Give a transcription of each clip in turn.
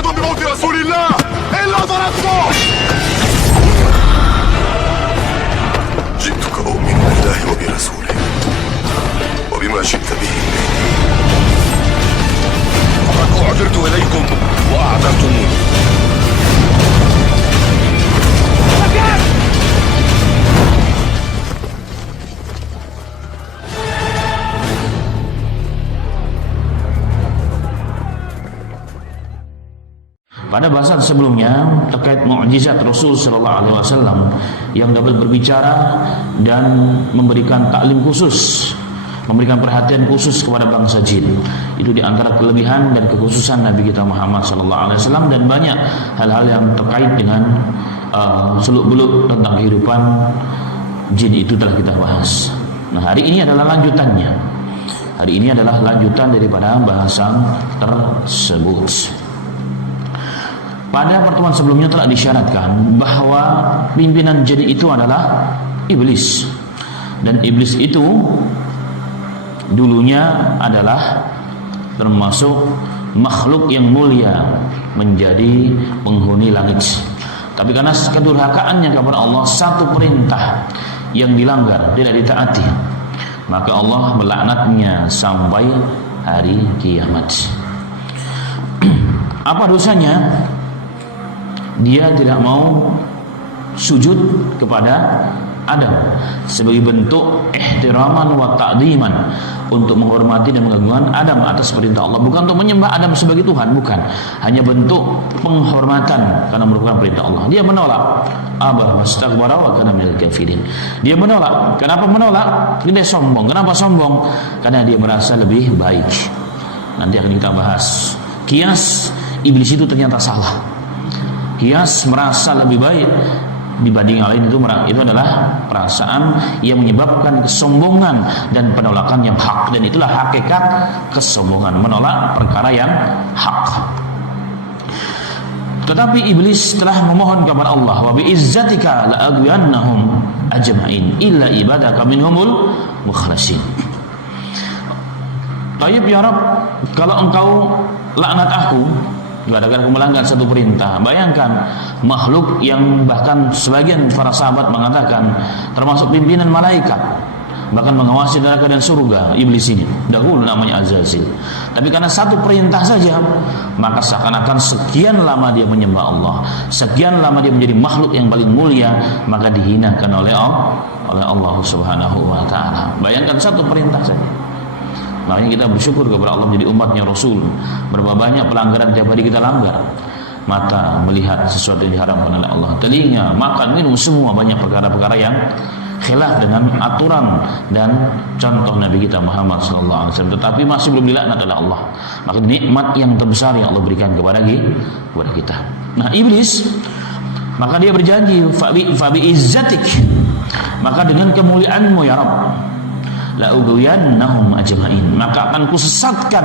أحد بموت رسول الله إلا ضربته. جئتك أؤمن بالله وبرسوله وبما جئت به فقد أعذرت إليكم وأعذرتموني. Pada bahasan sebelumnya terkait mukjizat Rasul sallallahu alaihi wasallam yang dapat berbicara dan memberikan taklim khusus, memberikan perhatian khusus kepada bangsa jin. Itu di antara kelebihan dan kekhususan Nabi kita Muhammad sallallahu alaihi wasallam, dan banyak hal-hal yang terkait dengan seluk-beluk tentang kehidupan jin itu telah kita bahas. Nah, hari ini adalah lanjutannya. Hari ini adalah lanjutan daripada bahasan tersebut. Pada pertemuan sebelumnya telah disyaratkan bahwa pimpinan jin itu adalah iblis, dan iblis itu dulunya adalah termasuk makhluk yang mulia, menjadi penghuni langit. Tapi karena kedurhakaannya kepada Allah, satu perintah yang dilanggar, tidak ditaati, maka Allah melaknatnya sampai hari kiamat. Apa dosanya? Dia tidak mau sujud kepada Adam sebagai bentuk ihtiraman wa ta'dhiman, untuk menghormati dan mengagungkan Adam atas perintah Allah, bukan untuk menyembah Adam sebagai Tuhan, bukan, hanya bentuk penghormatan karena merupakan perintah Allah. Dia menolak, aba wastakbara wa kana minal kafirin. Dia menolak. Kenapa menolak? Dia sombong. Kenapa sombong? Karena dia merasa lebih baik. Nanti akan kita bahas. Kias iblis itu ternyata salah. Kias merasa lebih baik dibanding yang lain, itu adalah perasaan yang menyebabkan kesombongan dan penolakan yang hak, dan itulah hakikat kesombongan, menolak perkara yang hak. Tetapi iblis telah memohon kepada Allah, wa bi izzatika la aghwiyannahum ajma'in illa ibadaka minhumul mukhlasin. Tayyib ya Rabb, kalau engkau laknat aku gara-gara aku melanggar satu perintah. Bayangkan makhluk yang bahkan sebagian para sahabat mengatakan termasuk pimpinan malaikat, bahkan mengawasi neraka dan surga, iblis ini dahulu namanya Azazil. Tapi karena satu perintah saja, maka seakan-akan sekian lama dia menyembah Allah, sekian lama dia menjadi makhluk yang paling mulia, maka dihinakan oleh Allah Subhanahu wa taala. Bayangkan satu perintah saja. Makanya kita bersyukur kepada Allah menjadi umatnya Rasul. Berapa banyak pelanggaran tiap hari kita langgar. Mata melihat sesuatu yang diharamkan oleh Allah, telinga makan minum, semua banyak perkara-perkara yang khilaf dengan aturan dan contoh Nabi kita Muhammad sallallahu alaihi wasallam, tetapi masih belum dilaknat oleh Allah. Maka nikmat yang terbesar yang Allah berikan kepada kita. Nah, iblis, maka dia berjanji, fabi izzatik, maka dengan kemuliaanmu ya Rabb, la ughwiyannahum ajma'in, maka akan kusesatkan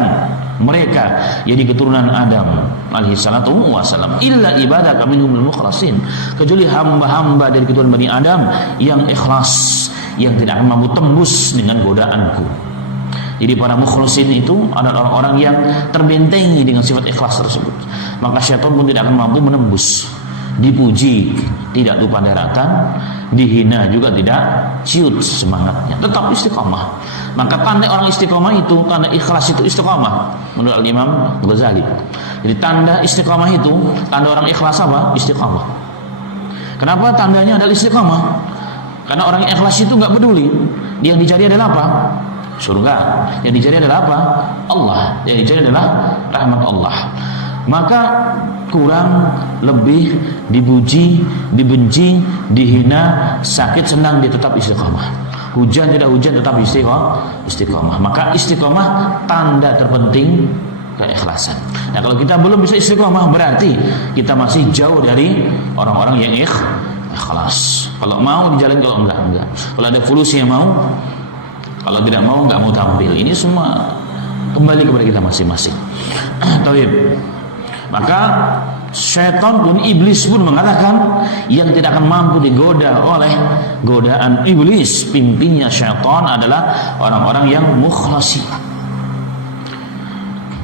mereka, jadi keturunan Adam alaihi salatu wasalam, illa ibadaka minhumul mukhlasin, kecuali hamba-hamba dari keturunan Bani Adam yang ikhlas, yang tidak akan mampu tembus dengan godaanku. Jadi para mukhlasin itu adalah orang-orang yang terbentengi dengan sifat ikhlas tersebut, maka syaitan pun tidak akan mampu menembus. Dipuji tidak lupa daratan, dihina juga tidak ciut semangatnya, tetap istiqamah. Maka tanda orang istiqamah itu, tanda ikhlas itu istiqamah menurut Imam Ghazali. Jadi tanda istiqamah itu, tanda orang ikhlas apa? Istiqamah. Kenapa tandanya adalah istiqamah? Karena orang yang ikhlas itu nggak peduli, dia yang dicari adalah apa? Surga. Yang dicari adalah apa? Allah. Yang dicari adalah rahmat Allah. Maka kurang lebih dipuji, dibenci, dihina, sakit, senang, dia tetap istiqamah. Hujan tidak hujan tetap istiqamah. Maka istiqamah tanda terpenting keikhlasan. Nah, kalau kita belum bisa istiqamah, berarti kita masih jauh dari orang-orang yang ikhlas. Kalau mau dijalin, kalau enggak. Kalau ada fulusi yang mau, kalau tidak mau, enggak mau tampil. Ini semua kembali kepada kita masing-masing. Taib. Maka syaitan pun, iblis pun mengatakan yang tidak akan mampu digoda oleh godaan iblis, pimpinnya syaitan adalah orang-orang yang mukhlasi.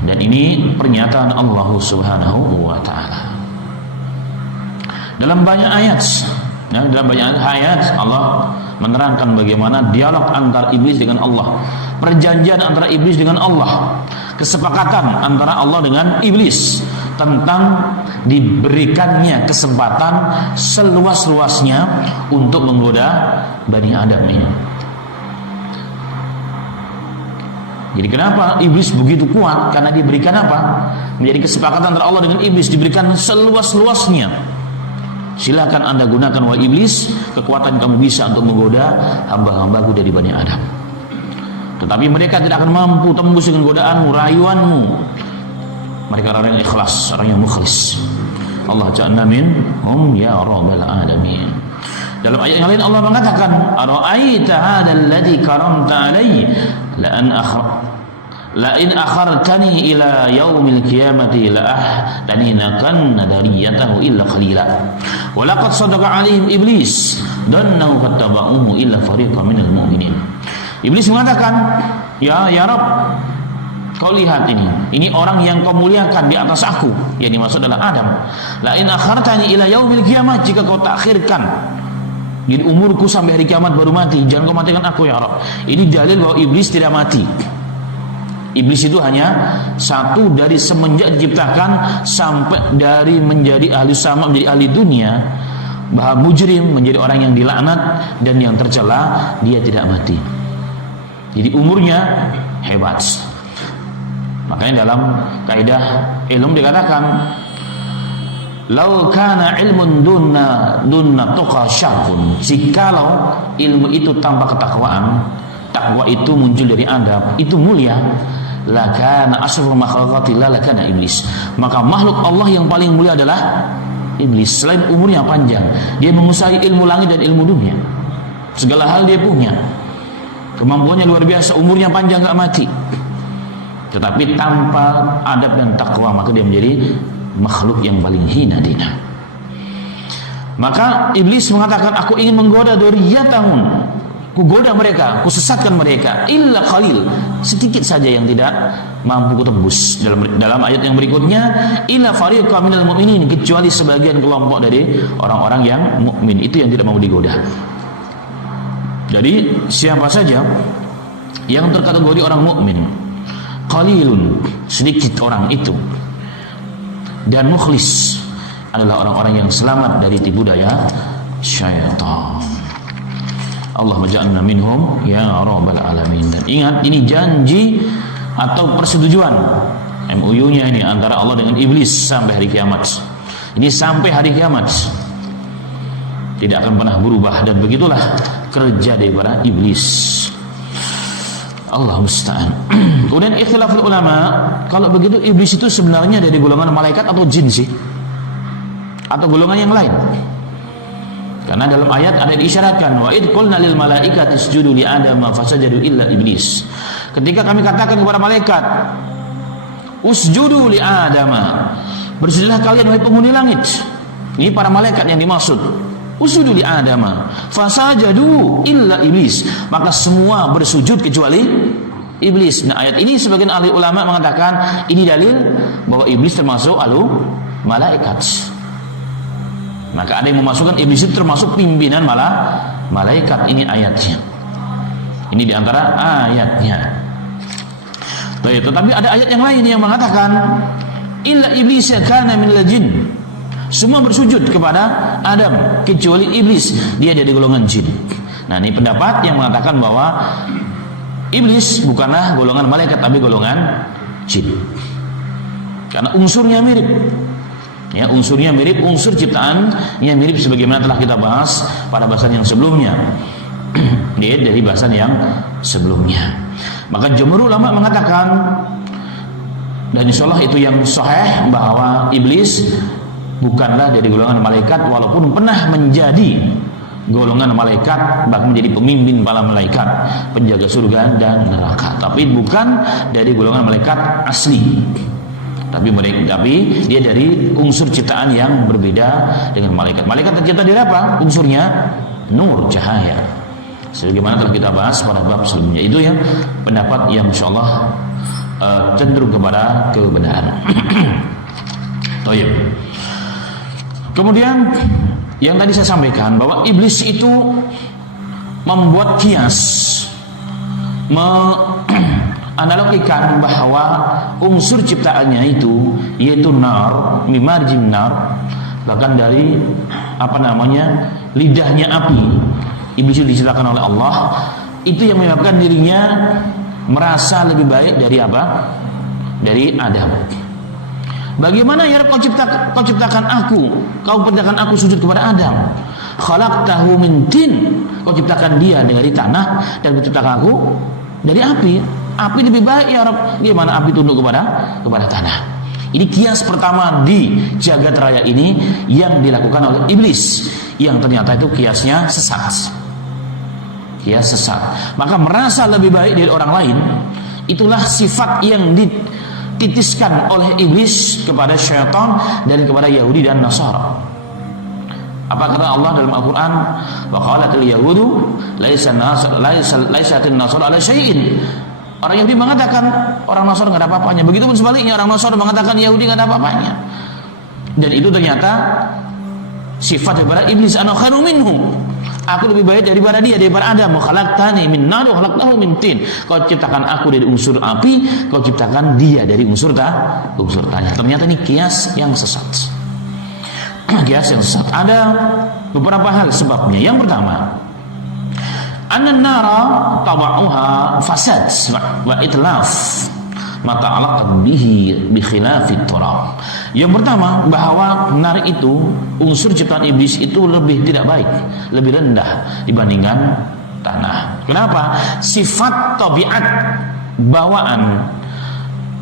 Dan ini pernyataan Allah Subhanahu wa taala. Dalam banyak ayat, dalam banyak ayat Allah menerangkan bagaimana dialog antara iblis dengan Allah, perjanjian antara iblis dengan Allah, kesepakatan antara Allah dengan iblis tentang diberikannya kesempatan seluas-luasnya untuk menggoda Bani Adam ini. Jadi kenapa iblis begitu kuat? Karena diberikan apa? Menjadi kesepakatan antara Allah dengan iblis, diberikan seluas-luasnya. Silakan Anda gunakan wahai iblis kekuatan kamu bisa untuk menggoda hamba-hambaku dari Bani Adam. Tetapi mereka tidak akan mampu tembus dengan godaanmu, rayuanmu. Mereka orang yang ikhlas, orang yang mukhlis. Allah ja'alna minhum ya rabbal alamin. Dalam ayat yang lain Allah mengatakan, "Ara'aita hadzal ladzi karamta alayhi la in akhartani ila yaumil qiyamati la ahtaninakanna dariyatahu illa qalila wa laqad sadaqa alaihim iblis dannahu fattaba'uhu illa fariqan minal mu'minin." Iblis mengatakan, ya Rabb, kau lihat ini orang yang kau muliakan di atas aku, yang dimaksud adalah Adam. La in akhartani ila yaumil qiyamah, jika kau takhirkan jadi umurku sampai hari kiamat baru mati, jangan kau matikan aku ya Rabb. Ini dalil bahwa iblis tidak mati. Iblis itu hanya satu dari semenjak diciptakan sampai dari menjadi ahli sama, menjadi ahli dunia, bahwa mujrim, menjadi orang yang dilaknat dan yang tercela, dia tidak mati. Jadi umurnya hebat. Makanya dalam kaidah ilmu dikatakan, "Lau kana ilmun dunna tuqa syarrun." Jikalau ilmu itu tanpa ketakwaan, takwa itu muncul dari adab, itu mulia, lakana asrul makhluqati lakana iblis. Maka makhluk Allah yang paling mulia adalah iblis. Selain umurnya panjang, dia menguasai ilmu langit dan ilmu dunia. Segala hal dia punya. Kemampuannya luar biasa, umurnya panjang, gak mati. Tetapi tanpa adab dan takwa, maka dia menjadi makhluk yang paling hina dina. Maka iblis mengatakan, aku ingin menggoda dzurriyyatahum, ku goda mereka, ku sesatkan mereka, illa qalil, sedikit saja yang tidak mampu ku tembus. Dalam ayat yang berikutnya, illa fariqan minal mu'minin, kecuali sebagian kelompok dari orang-orang yang mukmin, itu yang tidak mau digoda. Jadi siapa saja yang terkategori orang mukmin, qalilun, sedikit orang itu, dan mukhlis adalah orang-orang yang selamat dari tipu daya syaitan. Allahumma ja'alna minhum ya rabbal alamin. Dan ingat, ini janji atau persetujuan MOU-nya ini antara Allah dengan iblis sampai hari kiamat. Ini sampai hari kiamat tidak akan pernah berubah, dan begitulah kerja daripada iblis. Allah musta'an. Kemudian ikhtilaful ulama, kalau begitu iblis itu sebenarnya dari golongan malaikat atau jin sih? Atau golongan yang lain? Karena dalam ayat ada diisyaratkan, wa id qulna lil malaikati isjudu li adama fasajadu illa iblis. Ketika kami katakan kepada malaikat, usjudu li adama, bersujudlah kalian wahai penghuni langit. Ini para malaikat yang dimaksud. Usjudu li adama fasajadu illa iblis, maka semua bersujud kecuali iblis. Nah, ayat ini sebagian ahli ulama mengatakan ini dalil bahwa iblis termasuk malaikat. Maka ada yang memasukkan iblis itu termasuk pimpinan malaikat. Ini ayatnya. Ini diantara ayatnya. Baik, tetapi ada ayat yang lain yang mengatakan illa iblis kana minal jin. Semua bersujud kepada Adam kecuali iblis, dia dari golongan jin. Nah, ini pendapat yang mengatakan bahwa iblis bukanlah golongan malaikat tapi golongan jin. Karena unsurnya mirip. Ya, unsurnya mirip, unsur ciptaannya mirip sebagaimana telah kita bahas pada bahasan yang sebelumnya. Dia dari bahasan yang sebelumnya. Maka jumhur ulama mengatakan, dan insyaallah itu yang sahih, bahwa iblis bukanlah dari golongan malaikat, walaupun pernah menjadi golongan malaikat, bahkan menjadi pemimpin para malaikat, penjaga surga dan neraka. Tapi bukan dari golongan malaikat asli. Tapi dia dari unsur ciptaan yang berbeda dengan malaikat. Malaikat tercipta dari apa? Unsurnya nur, cahaya. Sebagaimana telah kita bahas pada bab sebelumnya. Itu ya pendapat yang insyaallah cenderung kepada kebenaran. Baik. Kemudian yang tadi saya sampaikan bahwa iblis itu membuat kias, menganalogikan bahwa unsur ciptaannya itu yaitu nar, mimarjim nar, bahkan dari lidahnya api. Iblis itu diciptakan oleh Allah, itu yang menyebabkan dirinya merasa lebih baik dari apa? Dari Adam. Bagaimana ya Rabb, kau ciptakan aku, kau perintahkan aku sujud kepada Adam. Khalaqtahu min tin, kau ciptakan dia dari tanah dan kau ciptakan aku dari api. Api lebih baik ya Rabb. Gimana api tunduk kepada tanah? Ini kias pertama di jagat raya ini yang dilakukan oleh iblis, yang ternyata itu kiasnya sesat. Kias sesat. Maka merasa lebih baik dari orang lain, itulah sifat yang dititiskan oleh iblis kepada syaitan dan kepada Yahudi dan Nasara. Apa kata Allah dalam Al-Quran? Wa qalatil yahudu laisatin nasara ala syai'in. Orang Yahudi mengatakan orang Nasara nggak ada apa-apanya. Begitupun sebaliknya, orang Nasara mengatakan Yahudi nggak ada apa-apanya. Dan itu ternyata sifat daripada iblis. Ana khairum minhu, aku lebih baik daripada dia, daripada Adam. Khalaqtani min nar wa khalaqtahu min tin. Kau ciptakan aku dari unsur api, kau ciptakan dia dari unsur tanah. Ternyata ini kias yang sesat. Kias yang sesat. Ada beberapa hal sebabnya. Yang pertama, anna nara taba'uha fasad wa itlaf ma ta'allaqat bihi bi khilafi turab. Yang pertama, bahwa nar itu, unsur ciptaan iblis itu lebih tidak baik, lebih rendah dibandingkan tanah. Kenapa? Sifat tabiat, bawaan,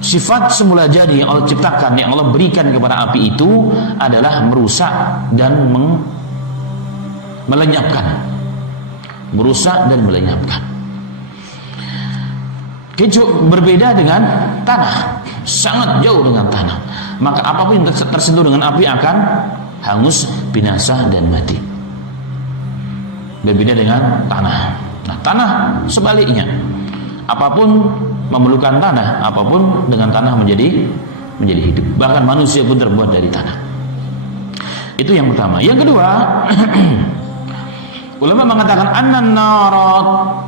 sifat semula jadi yang Allah ciptakan, yang Allah berikan kepada api itu adalah merusak dan melenyapkan. Merusak dan melenyapkan. Berbeda dengan tanah, sangat jauh dengan tanah. Maka apapun yang tersentuh dengan api akan hangus, binasa dan mati. Berbeda dengan tanah. Nah, tanah sebaliknya, apapun memerlukan tanah, apapun dengan tanah menjadi hidup. Bahkan manusia pun terbuat dari tanah. Itu yang pertama. Yang kedua, ulama mengatakan anna nara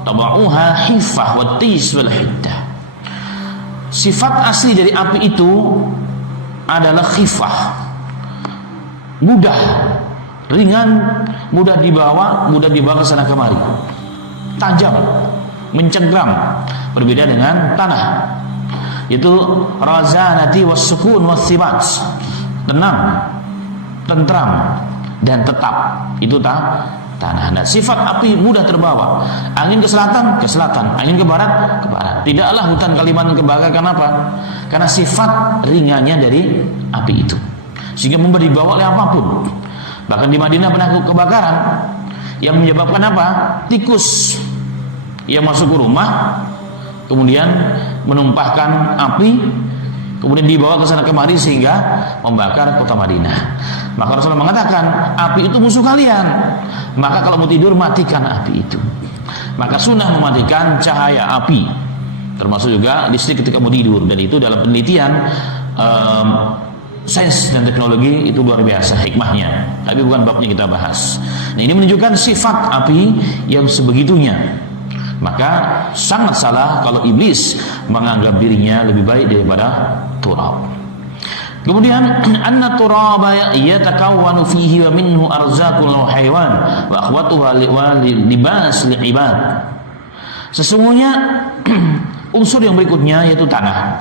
tabauha hifah wa tis wal hiddah. Sifat asli dari api itu adalah khifah, mudah, ringan, mudah dibawa ke sana kemari, tajam, mencengkram. Berbeda dengan tanah, itu razanati was sukun was sibat, tenang, tentram dan tetap. Itu tanah. Nah, sifat api mudah terbawa. Angin ke selatan, angin ke barat, ke barat. Tidaklah hutan Kalimantan kebakar. Kenapa? Karena sifat ringannya dari api itu, sehingga mudah dibawa oleh apapun. Bahkan di Madinah pernah kebakaran yang menyebabkan apa? Tikus yang masuk ke rumah, kemudian menumpahkan api, kemudian dibawa ke sana kemari sehingga membakar kota Madinah. Maka Rasulullah mengatakan, api itu musuh kalian. Maka kalau mau tidur, matikan api itu. Maka sunnah mematikan cahaya api, termasuk juga listrik ketika mau tidur. Dan itu dalam penelitian sains dan teknologi itu luar biasa hikmahnya. Tapi bukan babnya kita bahas. Nah, ini menunjukkan sifat api yang sebegitunya. Maka sangat salah kalau iblis menganggap dirinya lebih baik daripada turab. Kemudian anna turaba yatakawwanu fihi wa minhu arzaqul haywan wa akhwatuha libas li'ibad. Sesungguhnya unsur yang berikutnya yaitu tanah.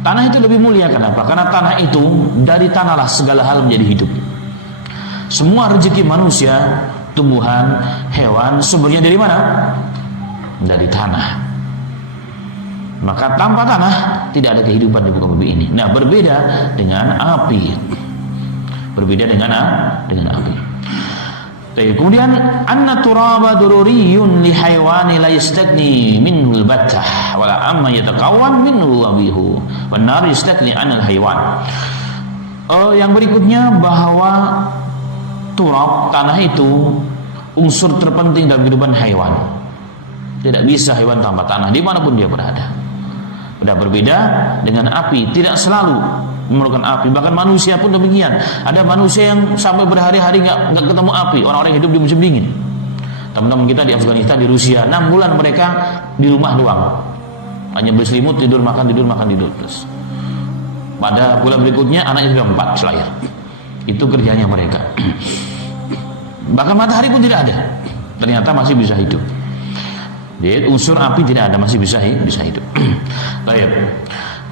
Tanah itu lebih mulia. Kenapa? Karena tanah itu, dari tanahlah segala hal menjadi hidup. Semua rezeki manusia, tumbuhan, hewan, sumbernya dari mana? Dari tanah. Maka tanpa tanah tidak ada kehidupan di muka bumi ini. Nah, berbeda dengan api. Berbeda dengan api. Kemudian anna turaba dururiyun li haywani la yastagni minhu al-battah wala amma yatakawwan minhu wabihu wan nar yastagni anil haywan. Yang berikutnya bahwa turab, tanah itu unsur terpenting dalam kehidupan hewan. Tidak bisa hewan tanpa tanah dimanapun dia berada. Sudah berbeda dengan api, tidak selalu memerlukan api. Bahkan manusia pun demikian. Ada manusia yang sampai berhari-hari nggak ketemu api. Orang-orang yang hidup di musim dingin. Teman-teman kita di Afghanistan, di Rusia, 6 bulan mereka di rumah doang. Hanya berselimut, tidur, makan, tidur. Terus pada bulan berikutnya anaknya sudah 4 selahir. Itu kerjanya mereka. Bahkan matahari pun tidak ada. Ternyata masih bisa hidup. Jadi unsur api tidak ada, masih bisa hidup. Baik.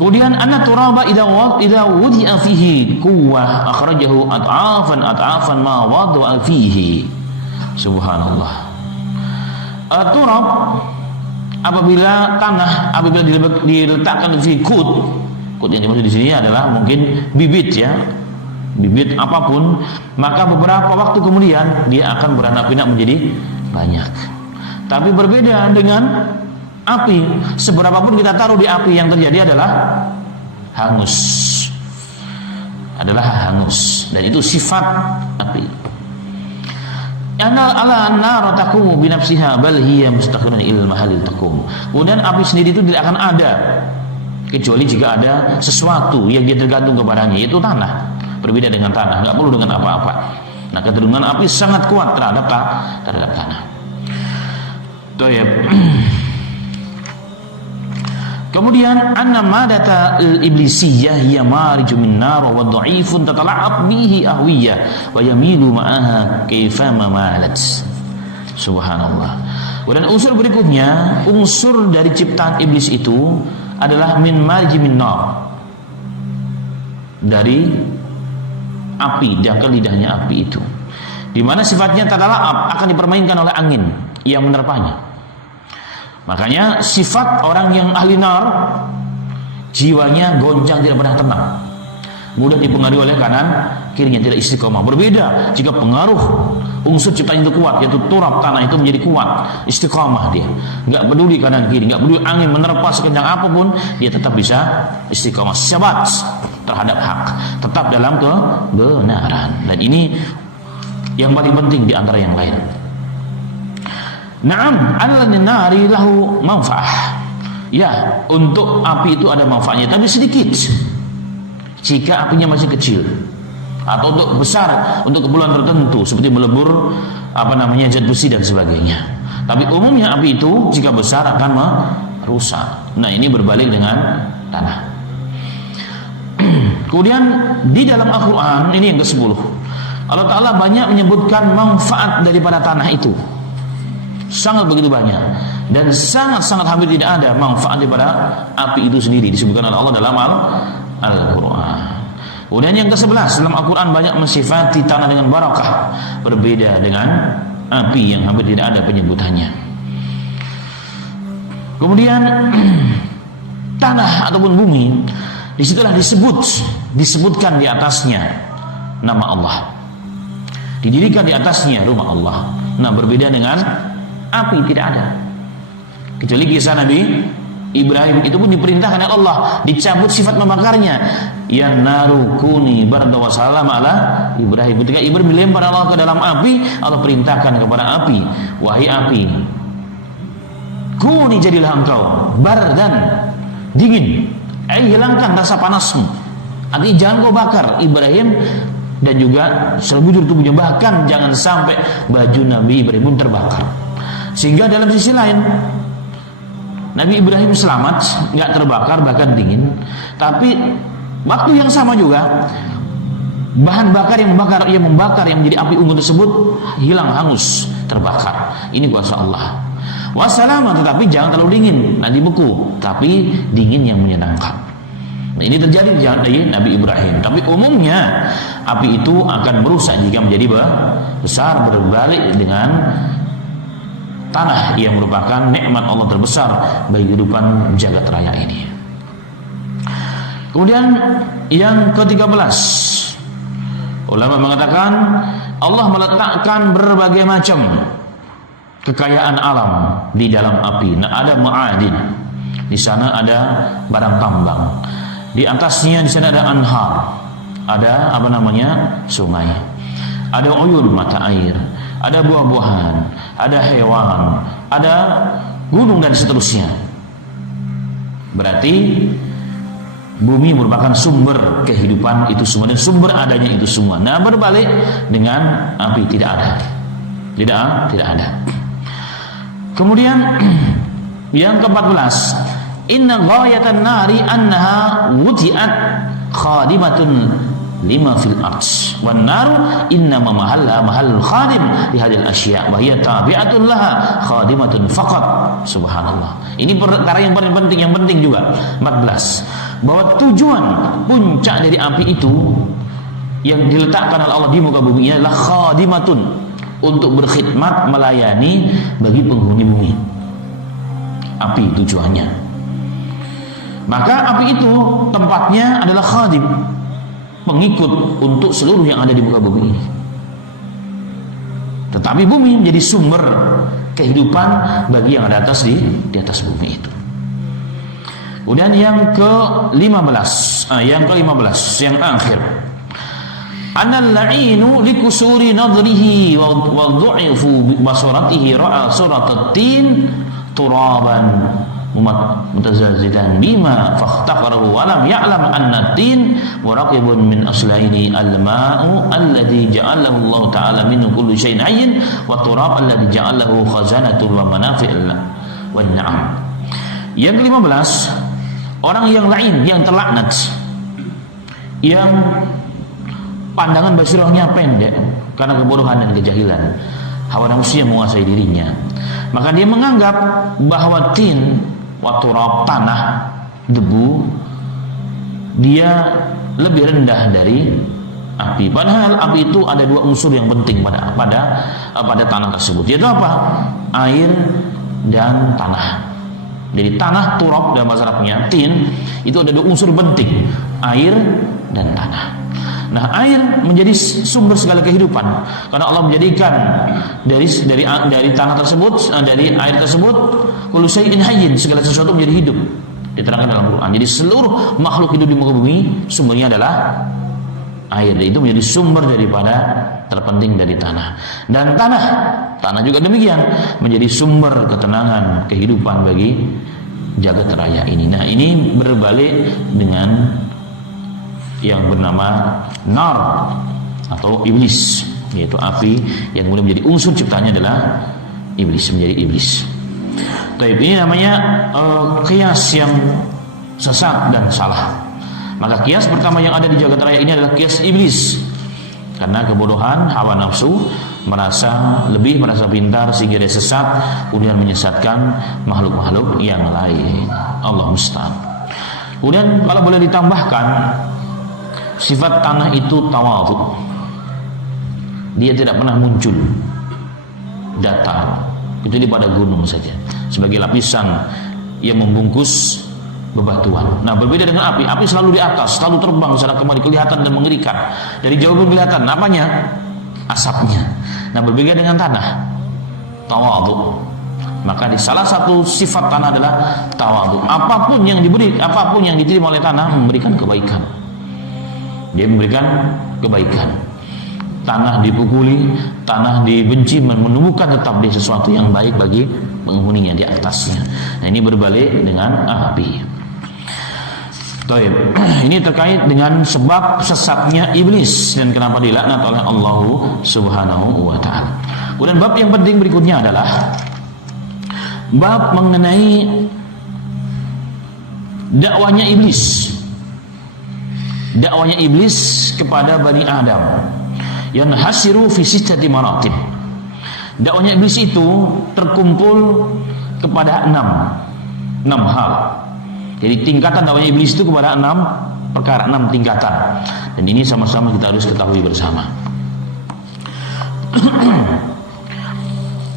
Kemudian anna turaba idza wudi'a fihi quwwah akhrajahu at'afan ma wada'a fihi. Subhanallah. Turab apabila diletakkan di kut yang dimaksud di sini adalah mungkin bibit ya. Bibit apapun, maka beberapa waktu kemudian dia akan beranak pinak menjadi banyak. Tapi berbeda dengan api. Seberapapun kita taruh di api, yang terjadi adalah hangus. Dan itu sifat api. Ala nar taqumu bi nafsiha bal hiya mustaqirun ilal mahalil taqum. Kemudian api sendiri itu tidak akan ada kecuali jika ada sesuatu yang dia tergantung kepadanya, yaitu tanah. Berbeda dengan tanah, nggak perlu dengan apa-apa. Nah, kecenderungan api sangat kuat terhadap tanah. Kemudian anna madata al-iblisiyah hiya mariju min nar wa dha'ifun tatala'ab bihi ahwiyah wa yamilu ma'aha kayfama malat. Subhanallah. Dan unsur berikutnya, unsur dari ciptaan iblis itu adalah min mariji min nar, dari api, dangkal lidahnya api itu, di mana sifatnya tatala'ab, akan dipermainkan oleh angin yang menerpanya. Makanya sifat orang yang ahli nar, jiwanya goncang, tidak pernah tenang, mudah dipengaruhi oleh kanan kirinya, tidak istiqomah. Berbeda jika pengaruh unsur ciptaan itu kuat, yaitu turab, tanah itu menjadi kuat, istiqomah dia, nggak peduli kanan kiri, nggak peduli angin menerpa sekencang apapun, dia tetap bisa istiqomah, sabat terhadap hak, tetap dalam kebenaran. Dan ini yang paling penting di antara yang lain. Naam, al-nari lahu manfaah. Ya, untuk api itu ada manfaatnya, tapi sedikit jika apinya masih kecil. Atau untuk besar, untuk keperluan tertentu seperti melebur zat besi dan sebagainya. Tapi umumnya api itu jika besar akan merusak. Nah, ini berbalik dengan tanah. Kemudian di dalam Al-Quran, ini yang ke-10, Allah Ta'ala banyak menyebutkan manfaat daripada tanah itu. Sangat begitu banyak. Dan sangat-sangat hampir tidak ada manfaat daripada api itu sendiri, disebutkan oleh Allah dalam Al-Quran. Kemudian yang ke-11, dalam Al-Quran banyak mensifati tanah dengan barakah, berbeda dengan api yang hampir tidak ada penyebutannya. Kemudian tanah ataupun bumi, disitulah disebutkan di atasnya nama Allah, didirikan di atasnya rumah Allah. Nah, berbeda dengan api, tidak ada. Kecuali kisah Nabi Ibrahim, itu pun diperintahkan oleh Allah, dicabut sifat membakarnya. Ya naru kuni barda wa salam ala Ibrahim. Ketika Ibrahim dilempar Allah ke dalam api, Allah perintahkan kepada api, wahai api, kuni jadilah engkau bardan, dingin. Hilangkan rasa panasmu. Artinya jangan kau bakar Ibrahim dan juga seluruh tubuhnya, bahkan jangan sampai baju Nabi Ibrahim pun terbakar. Sehingga dalam sisi lain Nabi Ibrahim selamat, nggak terbakar, bahkan dingin. Tapi waktu yang sama juga bahan bakar yang membakar yang menjadi api unggun tersebut hilang, hangus, terbakar. Ini kuasa Allah. Wassalam, tetapi jangan terlalu dingin, nanti beku, tapi dingin yang menyenangkan. Nah, ini terjadi di Nabi Ibrahim. Tapi umumnya api itu akan merusak jika menjadi besar, berbalik dengan tanah yang merupakan nikmat Allah terbesar bagi kehidupan jagat raya ini. Kemudian yang ke-13, ulama mengatakan Allah meletakkan berbagai macam kekayaan alam di dalam api. Nah, ada ma'adin, di sana ada barang tambang, di atasnya di sana ada anhar, ada sungai, ada uyun, mata air, ada buah-buahan, ada hewan, ada gunung dan seterusnya. Berarti bumi merupakan sumber kehidupan itu semua dan sumber adanya itu semua. Nah, berbalik dengan api tidak ada. Tidak ada. Kemudian yang ke-14, inna ghayatan nari annaha wuti'at khadimatun lima fil ards wan naru innama mahallul khadim li hadhil asya' wa hiya tabi'atun laha khadimatun faqat. Subhanallah. Ini perkara yang paling penting juga. 14, bahwa tujuan puncak dari api itu yang diletakkan oleh Allah di muka bumi adalah khadimatun, untuk berkhidmat, melayani bagi penghuni bumi. Api tujuannya. Maka api itu tempatnya adalah khadim, pengikut untuk seluruh yang ada di muka bumi ini. Tetapi bumi menjadi sumber kehidupan bagi yang ada di atas bumi itu. Kemudian yang ke-15, yang akhir. Anal la'inu likusuri nadrihi wa dhu'ifu basaratihi ra'a suratat-tin turaban mutazazidan bima fakhtaqarahu wa lam ya'lam anna tin muraqibun min aslaini al-ma'u alladhi ja'alahu Allah ta'ala minhu kullu syai'in hayyin wa turab alladhi ja'alahu khazanatul wa manafi'il wa na'am. Yang ke-15, orang yang lain, yang terlaknat, yang pandangan basirahnya pendek karena kebodohan dan kejahilan, hawa nafsu yang menguasai dirinya, maka dia menganggap bahwa tin, turab, tanah, debu, dia lebih rendah dari api. Padahal api itu ada dua unsur yang penting pada tanah tersebut, yaitu apa? Air dan tanah. Jadi tanah, turab dalam bahasa Arabnya, tin, itu ada dua unsur penting, air dan tanah. Nah, air menjadi sumber segala kehidupan karena Allah menjadikan dari tanah tersebut, dari air tersebut, kullu syai'in hayyin, segala sesuatu menjadi hidup. Diterangkan dalam Quran. Jadi seluruh makhluk hidup di muka bumi sumbernya adalah air. Dan itu menjadi sumber daripada terpenting dari tanah. Dan tanah juga demikian menjadi sumber ketenangan kehidupan bagi jagat raya ini. Nah, ini berbalik dengan yang bernama nar atau iblis, yaitu api yang kemudian menjadi unsur ciptaannya adalah iblis, menjadi iblis. Tapi ini namanya kias yang sesat dan salah. Maka kias pertama yang ada di jagat raya ini adalah kias iblis, karena kebodohan, hawa nafsu, merasa pintar sehingga dia sesat, kemudian menyesatkan makhluk-makhluk yang lain. Allah musta'an. Kemudian kalau boleh ditambahkan, sifat tanah itu tawadhu. Dia tidak pernah muncul datar, kecuali pada gunung saja, sebagai lapisan yang membungkus bebatuan. Nah, berbeda dengan api. Api selalu di atas, selalu terbang secara kembali, kelihatan dan mengerikan. Dari jauh pun kelihatan apanya? Asapnya. Nah, berbeda dengan tanah, tawadhu. Maka di salah satu sifat tanah adalah tawadhu. Apapun yang diterima oleh tanah memberikan kebaikan. Dia memberikan kebaikan. Tanah dipukuli, tanah dibenci, menumbuhkan tetap dia sesuatu yang baik bagi penghuninya di atasnya. Nah, ini berbalik dengan api. Baik. Ini terkait dengan sebab sesatnya iblis dan kenapa dilaknat oleh Allah Subhanahu wa taala. Kemudian bab yang penting berikutnya adalah bab mengenai dakwahnya iblis. Dakwahnya iblis kepada Bani Adam yang hasiru fi sittati maratib. Dakwahnya iblis itu terkumpul kepada 6 hal. Jadi tingkatan dakwahnya iblis itu kepada 6 perkara, 6 tingkatan. Dan ini sama-sama kita harus ketahui bersama.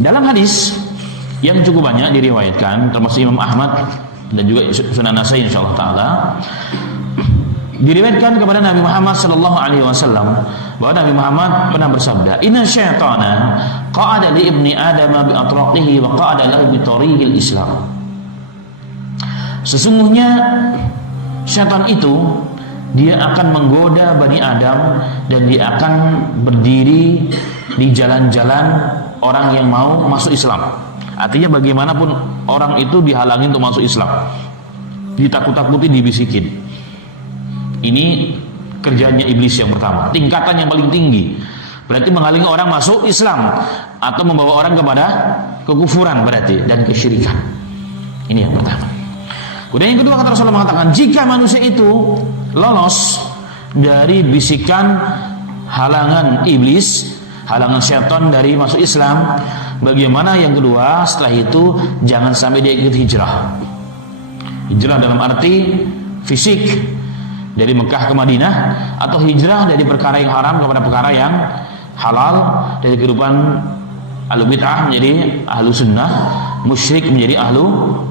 Dalam hadis yang cukup banyak diriwayatkan, termasuk Imam Ahmad dan juga Sunan Nasai insyaallah taala, diriwayatkan kepada Nabi Muhammad sallallahu alaihi wasallam bahwa Nabi Muhammad pernah bersabda, "Inna syaitana qa'ada li ibni Adam bi atraqihi wa qa'ada lahu bi tariqil Islam." Sesungguhnya syaitan itu dia akan menggoda Bani Adam dan dia akan berdiri di jalan-jalan orang yang mau masuk Islam. Artinya bagaimanapun orang itu dihalangi untuk masuk Islam. ditakut-takuti, dibisikin. Ini kerjanya iblis yang pertama, tingkatan yang paling tinggi. Berarti menghalangi orang masuk Islam atau membawa orang kepada kekufuran berarti dan kesyirikan. Ini yang pertama. Kemudian yang kedua, kata Rasulullah mengatakan, jika manusia itu lolos dari bisikan halangan iblis, halangan syaitan dari masuk Islam, bagaimana yang kedua setelah itu? Jangan sampai dia ikut hijrah. Hijrah dalam arti fisik dari Mekah ke Madinah, atau hijrah dari perkara yang haram kepada perkara yang halal, dari kehidupan ahlu bid'ah menjadi ahlu sunnah, musyrik menjadi ahlu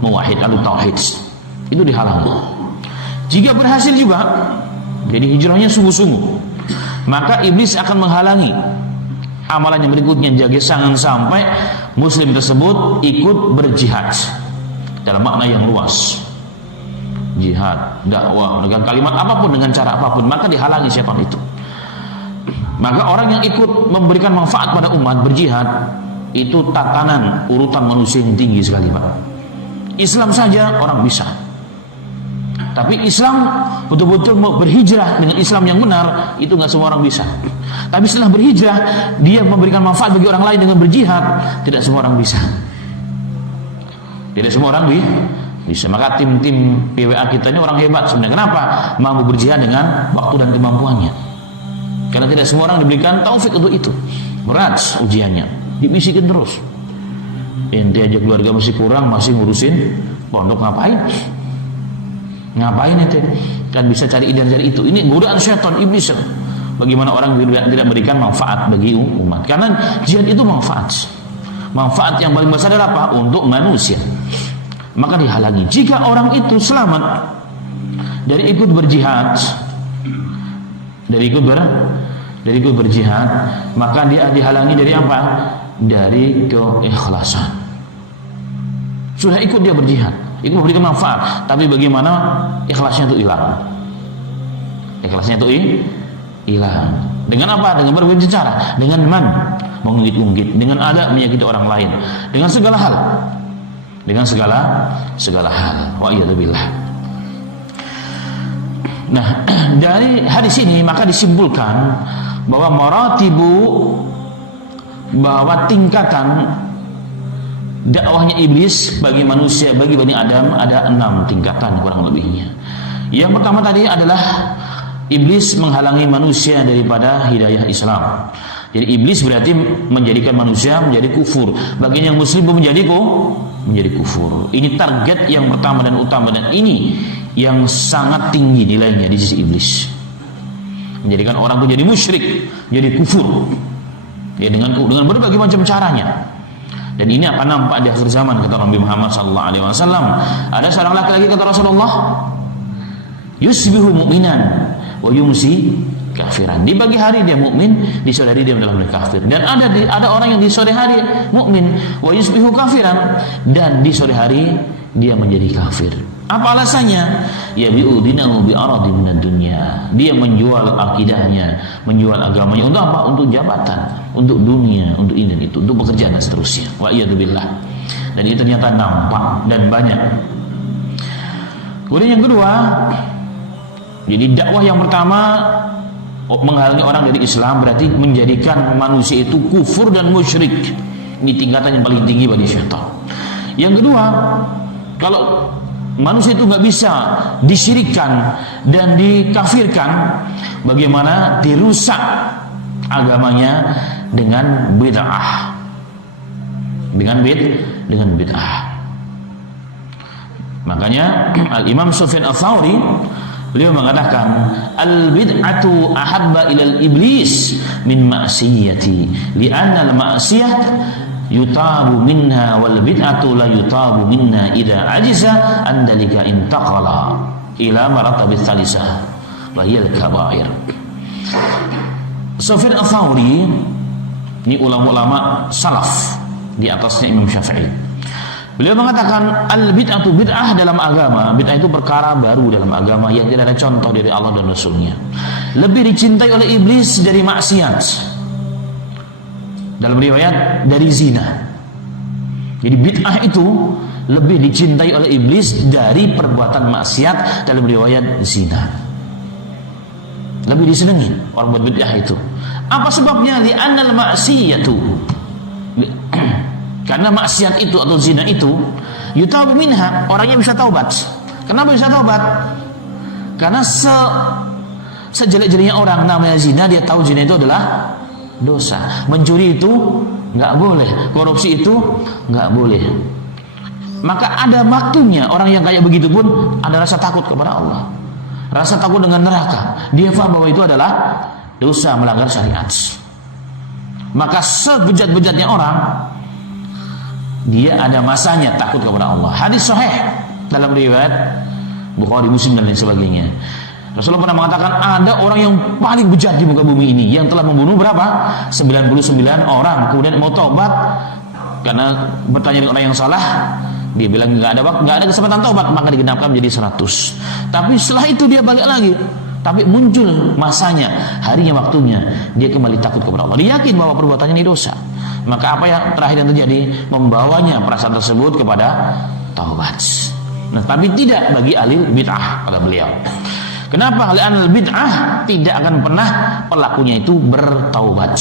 muwahhid, ahlu tauhid. Itu dihalangi. Jika berhasil juga, jadi hijrahnya sungguh-sungguh, maka iblis akan menghalangi amalan yang berikutnya. Jangan sampai muslim tersebut ikut berjihad dalam makna yang luas, jihad, dakwah, dengan kalimat apapun, dengan cara apapun, maka dihalangi syaitan itu. Maka orang yang ikut memberikan manfaat pada umat berjihad, itu tatanan urutan manusia yang tinggi sekali, Pak. Islam saja orang bisa, tapi Islam betul-betul mau berhijrah dengan Islam yang benar, itu nggak semua orang bisa. Tapi setelah berhijrah, dia memberikan manfaat bagi orang lain dengan berjihad, tidak semua orang bisa. Tidak semua orang bisa. Maka tim-tim PWA kita ini orang hebat sebenarnya. Kenapa? Mampu berjihad dengan waktu dan kemampuannya. Karena tidak semua orang diberikan taufik untuk itu. Berat ujiannya, dibisikin terus. Ente aja keluarga masih kurang, masih ngurusin pondok, ngapain? Ngapain ente? Kan bisa cari ini dan cari itu. Ini godaan syaitan, iblis. Bagaimana orang tidak memberikan manfaat bagi umat? Karena jihad itu manfaat. Manfaat yang paling besar adalah apa? Untuk manusia. Maka dihalangi. Jika orang itu selamat dari ikut berjihad, dari ikut berjihad, maka dia dihalangi dari apa? Dari keikhlasan. Sudah ikut dia berjihad, ikut memberikan manfaat, tapi bagaimana ikhlasnya itu hilang? Ikhlasnya itu hilang. Dengan apa? Dengan berbagai cara, dengan mengungkit-ungkit, dengan ada menyakiti orang lain, dengan segala hal. Dengan segala hal. Wa iyadzubillah. Nah, dari hadis ini maka disimpulkan bahwa bahwa tingkatan dakwahnya iblis bagi manusia, bagi Bani Adam ada 6 tingkatan kurang lebihnya. Yang pertama tadi adalah iblis menghalangi manusia daripada hidayah Islam. Jadi iblis berarti menjadikan manusia menjadi kufur. Bagi yang muslim menjadi kufur. Ini target yang pertama dan utama, dan ini yang sangat tinggi nilainya di sisi iblis. Menjadikan orang itu jadi musyrik, jadi kufur. Ya, dengan berbagai macam caranya. Dan ini akan nampak di akhir zaman, kata Nabi Muhammad SAW. Ada seorang laki-laki, kata Rasulullah, yusbihu mu'minan wa yumsi kafiran. Di pagi hari dia mukmin, di sore hari dia dalam kafir. Dan ada orang yang di sore hari mukmin, wa yusbihu kafiran, dan di sore hari dia menjadi kafir. Apa alasannya? Ya bi'udinahu bi'aradi minad dunya. Dia menjual akidahnya, menjual agamanya untuk apa? Untuk jabatan, untuk dunia, untuk ini dan itu, untuk pekerjaan dan seterusnya. Wa iyadzubillah. Dan itu ternyata nampak dan banyak. Kemudian yang kedua, jadi dakwah yang pertama menghalangi orang dari Islam, berarti menjadikan manusia itu kufur dan musyrik. Ini tingkatan yang paling tinggi bagi syaitan. Yang kedua, kalau manusia itu nggak bisa disyirikkan dan dikafirkan, bagaimana dirusak agamanya dengan bid'ah, dengan bid'ah. Makanya Al-Imam Sufyan Ats-Tsauri beliau mengatakan al-bid'atu ahabba ilal iblis min ma'siyati li'anna al-ma'siyah yutabu minha wal bid'atu la yutabu minna idza ajiza an dalika intaqala ila maratabi tsalisah wa hiya al-kaba'ir. Sufyan Ats-Tsauri ini ulama-ulama salaf di atasnya Imam Syafi'i. Beliau mengatakan al-bid'atu bid'ah dalam agama. Bid'ah itu perkara baru dalam agama yang tidak ada contoh dari Allah dan Rasulnya. Lebih dicintai oleh iblis dari maksiat. Dalam riwayat dari zina. Jadi bid'ah itu lebih dicintai oleh iblis dari perbuatan maksiat dalam riwayat zina. Lebih disenangi orang buat bid'ah itu. Apa sebabnya? Li'annal ma'siyatu. Karena maksiat itu atau zina itu yutabu minha, orangnya bisa taubat. Kenapa bisa taubat? Karena sejelek-jeleknya orang namanya zina, dia tahu zina itu adalah dosa. Mencuri itu nggak boleh, korupsi itu nggak boleh. Maka ada waktunya orang yang kayak begitu pun ada rasa takut kepada Allah, rasa takut dengan neraka. Dia paham bahwa itu adalah dosa, melanggar syariat. Maka sebejat-bejatnya orang, dia ada masanya takut kepada Allah. Hadis sahih dalam riwayat Bukhari, Muslim dan lain sebagainya. Rasulullah pernah mengatakan ada orang yang paling bejat di muka bumi ini yang telah membunuh berapa? 99 orang. Kemudian mau taubat karena bertanya dengan orang yang salah. Dia bilang nggak ada kesempatan taubat, maka digenapkan menjadi 100. Tapi setelah itu dia balik lagi. Tapi muncul masanya, harinya, waktunya, dia kembali takut kepada Allah. Dia yakin bahwa perbuatannya ini dosa. Maka apa yang terakhir yang terjadi? Membawanya perasaan tersebut kepada taubat. Nah, tapi tidak bagi ahli bid'ah, kata beliau. Kenapa? Ahli bid'ah tidak akan pernah pelakunya itu bertaubat.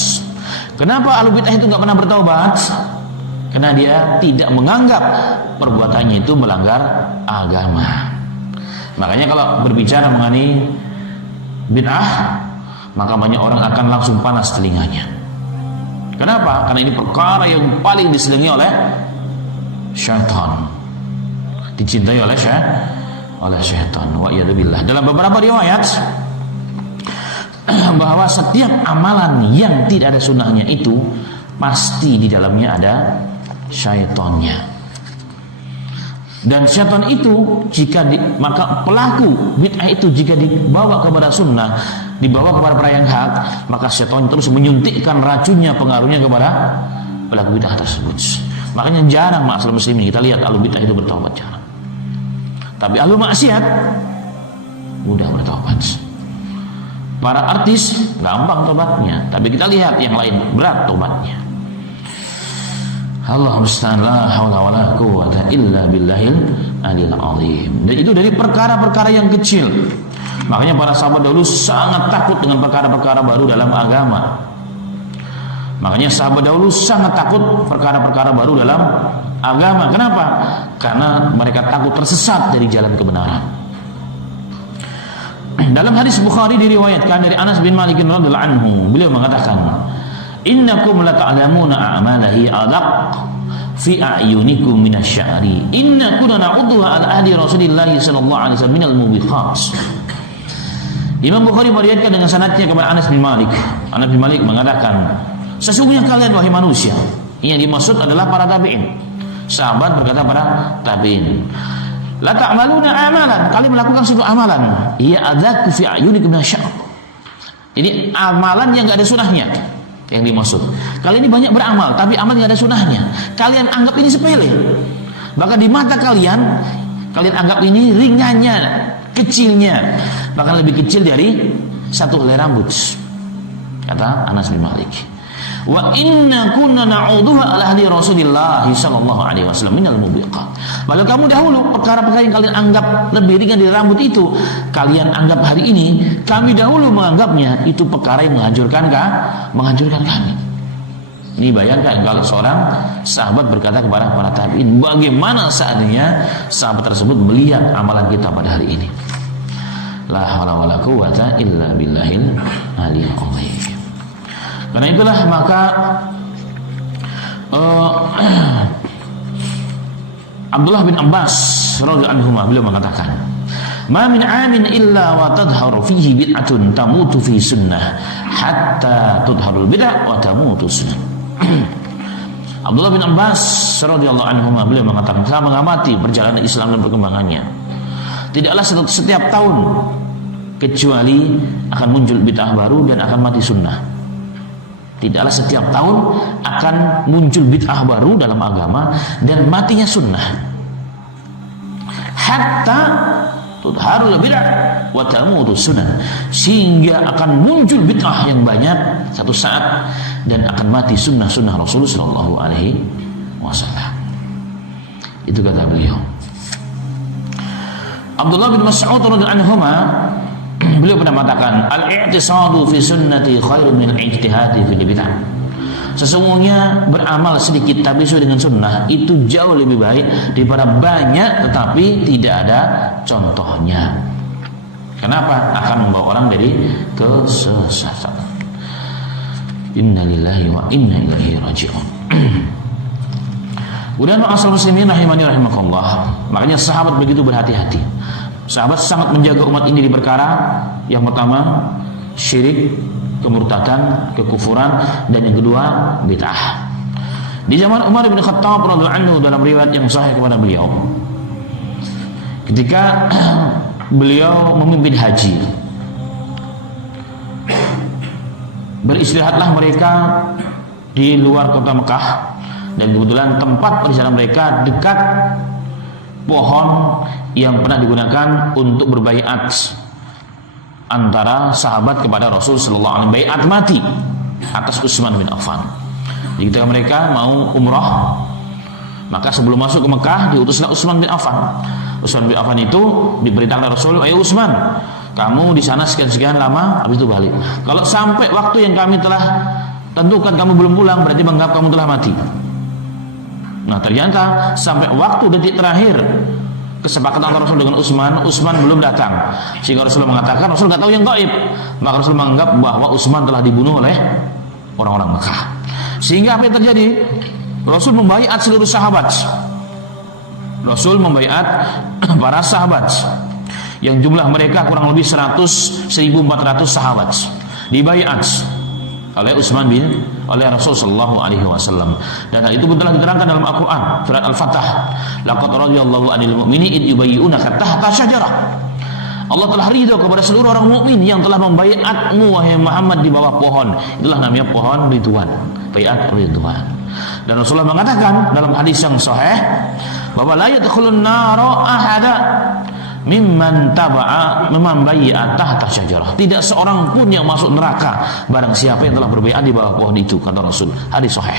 Kenapa ahli bid'ah itu nggak pernah bertaubat? Karena dia tidak menganggap perbuatannya itu melanggar agama. Makanya kalau berbicara mengenai bid'ah, maka banyak orang akan langsung panas telinganya. Kenapa? Karena ini perkara yang paling disenangi oleh syaitan, dicintai oleh syaitan. Wa iyadzubillah. Dalam beberapa riwayat bahwa setiap amalan yang tidak ada sunnahnya itu pasti di dalamnya ada syaitannya. Dan syaitan itu maka pelaku bid'ah itu jika dibawa kepada sunnah, dibawa kepada perayaan hak, maka syaitan terus menyuntikkan racunnya, pengaruhnya kepada pelaku bid'ah tersebut. Makanya jarang ma'asal muslimin kita lihat ahlu bid'ah itu bertaubat, jarang. Tapi ahlu maksiat mudah bertaubat. Para artis gampang tobatnya, tapi kita lihat yang lain berat tobatnya. Allah musta'an, la haula wala quwwata illa billahil aliyil azim. Dan itu dari perkara-perkara yang kecil. Makanya para sahabat dahulu sangat takut dengan perkara-perkara baru dalam agama. Makanya sahabat dahulu sangat takut perkara-perkara baru dalam agama. Kenapa? Karena mereka takut tersesat dari jalan kebenaran. Dalam hadis Bukhari diriwayatkan dari Anas bin Malik radhiyallahu anhu, beliau mengatakan, innakum la ta'lamuna a'malahi adaq fi a'yunikum minasy'ari inna kunna na'udduha ala ahdi Rasulillah sallallahu alaihi wasallam minal mubiqat. Imam Bukhari meriwayatkan dengan sanadnya kepada Anas bin Malik. Anas bin Malik mengatakan, sesungguhnya kalian wahai manusia, yang dimaksud adalah para tabi'in. Sahabat berkata para tabi'in, la ta'maluna amalan, kalian melakukan suatu amalan, ya adaq fi a'yunikum minasy'ari. Jadi amalan yang enggak ada sunahnya yang dimaksud. Kalian ini banyak beramal, tapi amal yang ada sunahnya. Kalian anggap ini sepele. Bahkan di mata kalian anggap ini ringannya, kecilnya, bahkan lebih kecil dari satu helai rambut. Kata Anas bin Malik. Wa inna kunna na'udhuha ala ahli Rasulillah sallallahu alaihi wasallam minal mubiqat. Lalu kamu dahulu perkara-perkara yang kalian anggap lebih ringan dari rambut itu, kalian anggap hari ini, kami dahulu menganggapnya itu perkara yang menghancurkan kami. Ini bayangkan kalau seorang sahabat berkata kepada para tabi'in, bagaimana seandainya sahabat tersebut melihat amalan kita pada hari ini. La haula wala quwwata illa billahil aliyil azim. Karena itulah maka Abdullah bin Abbas radhiyallahu anhu beliau mengatakan, ma min 'amin illa wa tadhharu fihi bid'atun tamutu fi sunnah hatta tudharul bid'ah wa tamutu sunnah. Abdullah bin Abbas radhiyallahu anhu beliau mengatakan, saya mengamati perjalanan Islam dan perkembangannya. Tidaklah setiap tahun kecuali akan muncul bid'ah baru dan akan mati sunnah. Tidaklah setiap tahun akan muncul bid'ah baru dalam agama dan matinya sunnah. Hatta tudharul bid'ah wa tamutu sunnah, sehingga akan muncul bid'ah yang banyak satu saat dan akan mati sunnah-sunnah Rasulullah sallallahu alaihi wasallam. Itu kata beliau. Abdullah bin Mas'ud radhiyallahu anhu beliau pernah mengatakan, al-i'tisadu fi sunnati khairun min al-ijtihadi fil bid'ah. Sesungguhnya beramal sedikit tapi sesuai dengan sunnah itu jauh lebih baik daripada banyak tetapi tidak ada contohnya. Kenapa? Akan membawa orang dari kesesatan. Innalillahi wa inna ilaihi raji'un. Kemudian asal muslimin rahimani rahimakumullah. Makanya sahabat begitu berhati-hati. Sahabat sangat menjaga umat ini di perkara yang pertama syirik, kemurtadan, kekufuran, dan yang kedua bid'ah. Di zaman Umar bin Khattab radhiyallahu anhu dalam riwayat yang sahih kepada beliau, ketika beliau memimpin haji, beristirahatlah mereka di luar kota Mekah, dan kebetulan tempat perjalanan mereka dekat pohon yang pernah digunakan untuk berbaiat antara sahabat kepada Rasul sallallahu alaihi wasallam, baiat mati atas Utsman bin Affan. Jadi ketika mereka mau umrah, maka sebelum masuk ke Mekah diutuslah Utsman bin Affan. Utsman bin Affan itu diperintahkan Rasul, "Ayo Utsman, kamu di sana sekian-sekian lama, habis itu balik. Kalau sampai waktu yang kami telah tentukan kamu belum pulang, berarti menganggap kamu telah mati." Nah, ternyata sampai waktu detik terakhir kesepakatan antara Rasul dengan Utsman belum datang. Sehingga Rasul mengatakan, Rasul nggak tahu yang gaib. Maka Rasul menganggap bahwa Utsman telah dibunuh oleh orang-orang Mekah. Sehingga apa yang terjadi? Rasul membaiat seluruh sahabat. Rasul membaiat para sahabat yang jumlah mereka kurang lebih 1.400 sahabat. Dibaiat oleh oleh Rasul sallallahu alaihi wasallam. Dan hal itu pun telah diterangkan dalam Al-Qur'an, surat Al-Fatah. Laqad radhiyallahu 'anil mu'minina id yubayyi'unaka tahta syajarah. Allah telah ridho kepada seluruh orang mukmin yang telah membaiatmu wahai Muhammad di bawah pohon. Itulah namanya pohon Ridwan, baiat Ridwan. Dan Rasulullah mengatakan dalam hadis yang sahih bahwa la yadkhulun nara ahada mimman bai'a tahta syajarah. Tidak seorang pun yang masuk neraka barang siapa yang telah berbaiat di bawah pohon itu, kata Rasul. Hadis sahih.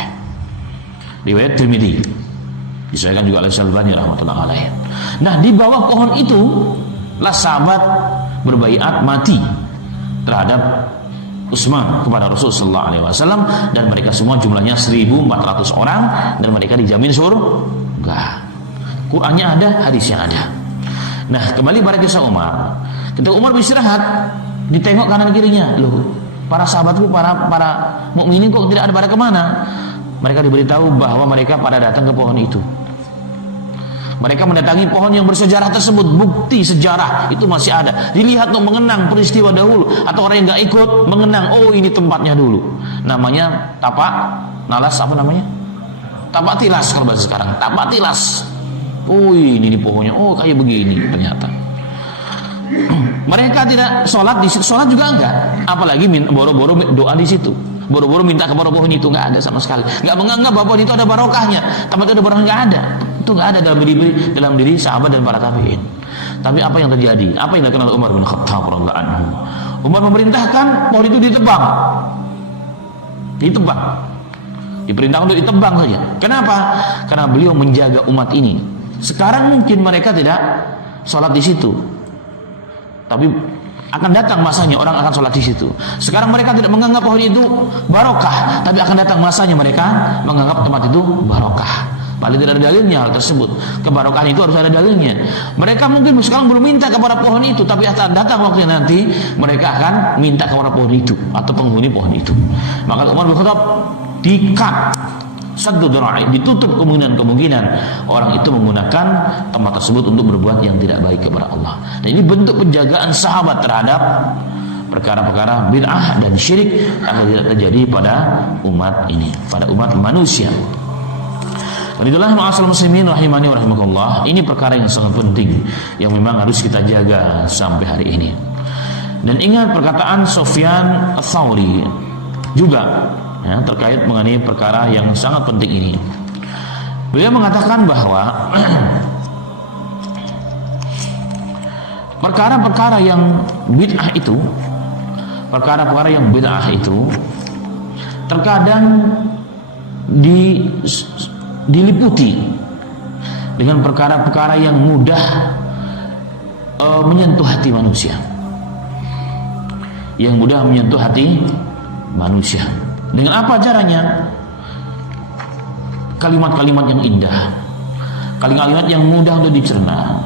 Riwayat Tirmidzi. Disahihkan juga oleh Syalbani rahmatullahi alaihi. Nah, di bawah pohon itu lah sahabat berbaiat mati terhadap Utsman kepada Rasul sallallahu alaihi wasallam, dan mereka semua jumlahnya 1.400 orang dan mereka dijamin surga. Qur'annya ada, hadisnya ada. Nah, kembali pada kisah Umar. Ketika Umar beristirahat, ditengok kanan kirinya, loh, para sahabatku, para mukminin kok tidak ada pada kemana? Mereka diberitahu bahwa mereka pada datang ke pohon itu. Mereka mendatangi pohon yang bersejarah tersebut, bukti sejarah itu masih ada. Dilihat untuk mengenang peristiwa dahulu, atau orang yang nggak ikut mengenang, oh ini tempatnya dulu. Namanya tapak nalas, apa namanya? Tapak tilas kalau bahasa sekarang, tapak tilas. Oh ini di pohonnya, oh kayak begini ternyata. Mereka tidak sholat di situ, sholat juga enggak. Apalagi boro-boro doa di situ, boro-boro minta kepada pohon itu, enggak ada sama sekali. Enggak menganggap bahwa pohon itu ada barokahnya, tempat itu ada barokah, enggak ada. Itu enggak ada dalam diri sahabat dan para tabi'in. Tapi apa yang terjadi? Apa yang dilakukan oleh Umar bin Khattab radhiyallahu anhu? Umar memerintahkan pohon itu ditebang. Diperintahkan untuk ditebang saja. Kenapa? Karena beliau menjaga umat ini. Sekarang mungkin mereka tidak sholat di situ, tapi akan datang masanya orang akan sholat di situ. Sekarang mereka tidak menganggap pohon itu barokah, tapi akan datang masanya mereka menganggap tempat itu barokah. Paling tidak ada dalilnya hal tersebut. Kebarokahan itu harus ada dalilnya. Mereka mungkin sekarang belum minta kepada pohon itu, tapi akan datang waktu nanti mereka akan minta kepada pohon itu atau penghuni pohon itu. Maka Umar bin Khattab dikat, saddu dzara'i, ditutup kemungkinan orang itu menggunakan tempat tersebut untuk berbuat yang tidak baik kepada Allah. Dan ini bentuk penjagaan sahabat terhadap perkara-perkara bid'ah dan syirik agar tidak terjadi pada umat ini, pada umat manusia. Dan itulah ma'asal muslimin rahimani wa rahimakumullah. Ini perkara yang sangat penting yang memang harus kita jaga sampai hari ini. Dan ingat perkataan Sufyan Ats-Tsauri juga ya, terkait mengenai perkara yang sangat penting ini. Beliau mengatakan bahwa perkara-perkara yang bid'ah itu, terkadang diliputi dengan perkara-perkara yang mudah menyentuh hati manusia, yang mudah menyentuh hati manusia. Dengan apa caranya? Kalimat-kalimat yang indah, kalimat-kalimat yang mudah untuk dicerna,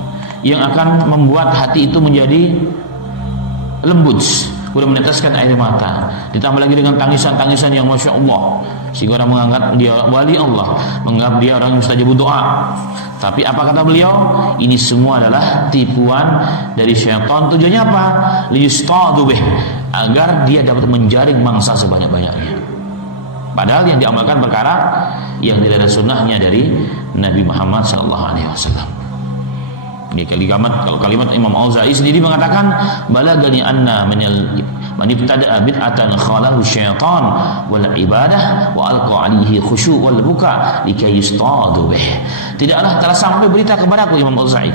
yang akan membuat hati itu menjadi lembut, kemudian meneteskan air mata, ditambah lagi dengan tangisan-tangisan yang Masya Allah, sehingga orang menganggap dia wali Allah, menganggap dia orang yang mustajab doa. Tapi apa kata beliau? Ini semua adalah tipuan dari syaitan. Tujuannya apa? Liyustadu bih, agar dia dapat menjaring mangsa sebanyak-banyaknya. Padahal yang diamalkan perkara yang tidak ada sunnahnya dari Nabi Muhammad SAW. Ini kalimat Imam Auza'i sendiri mengatakan, balagani anna man ibtada'a bid'atan khalahu syaitan wal ibadah wa alqa alaihi khusyu' wal buka likay yustadu bih. Tidaklah telah sampai berita kepadaku, Imam Auza'i,